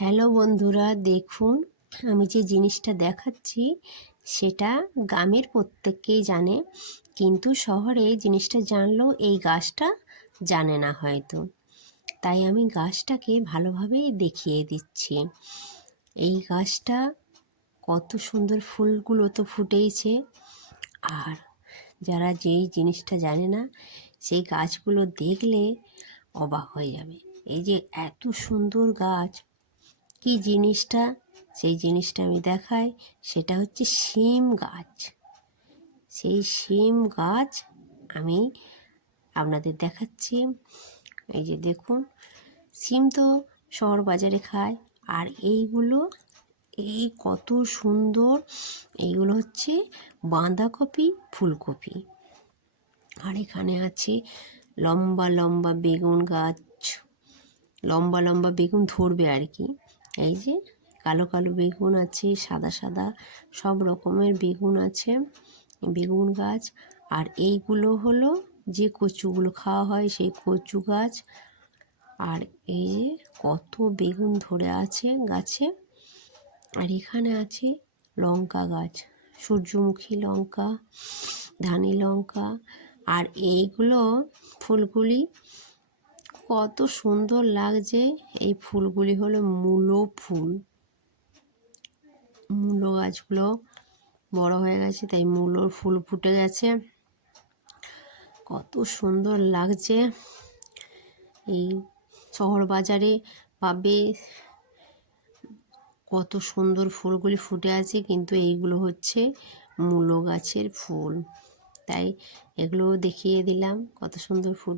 Hello বন্ধুরা, দেখুন আমি যে জিনিসটা দেখাচ্ছি সেটা গ্রামের প্রত্যেককেই জানে, কিন্তু শহরে জিনিসটা জানলেও এই গাছটা জানে না হয়তো। তাই আমি গাছটাকে ভালোভাবে দেখিয়ে দিচ্ছি। এই গাছটা কত সুন্দর ফুলগুলো তো ফুটেইছে। আর যারা যেই জিনিসটা জানে না, সেই গাছগুলো দেখলে অবাক হয়ে যাবে। এই যে এত সুন্দর গাছ কি জিনিসটা? সেই জিনিসটা আমি দেখাই। সেটা হচ্ছে শিম গাছ। সেই শিম গাছ আমি আপনাদের দেখাচ্ছি। এই যে দেখুন, শিম তো শহর বাজারে খায়। আর এইগুলো, এই কত সুন্দর, এইগুলো হচ্ছে বাঁধাকপি, ফুলকপি। আর এখানে আছে লম্বা লম্বা বেগুন গাছ। লম্বা লম্বা বেগুন ধরবে আর কি। এই যে কালো কালো বেগুন আছে, সাদা সাদা সব রকমের বেগুন আছে, বেগুন গাছ। আর এইগুলো হলো যে কচুগুলো খাওয়া হয় সেই কচু গাছ। আর এই যে কত বেগুন ধরে আছে গাছে। আর এখানে আছে লঙ্কা গাছ, সূর্যমুখী লঙ্কা, ধানি লঙ্কা। আর এইগুলো ফুলগুলি কত সুন্দর লাগছে। এই ফুলগুলি হলো মূলো ফুল। মূলো গাছগুলো বড় হয়ে গেছে, তাই মূলোর ফুল ফুটে গেছে। কত সুন্দর লাগছে। এই শহর বাজারে পাবে কত সুন্দর ফুলগুলি ফুটে আছে, কিন্তু এইগুলো হচ্ছে মূলো গাছের ফুল। তাই এগুলোও দেখিয়ে দিলাম কত সুন্দর ফুল।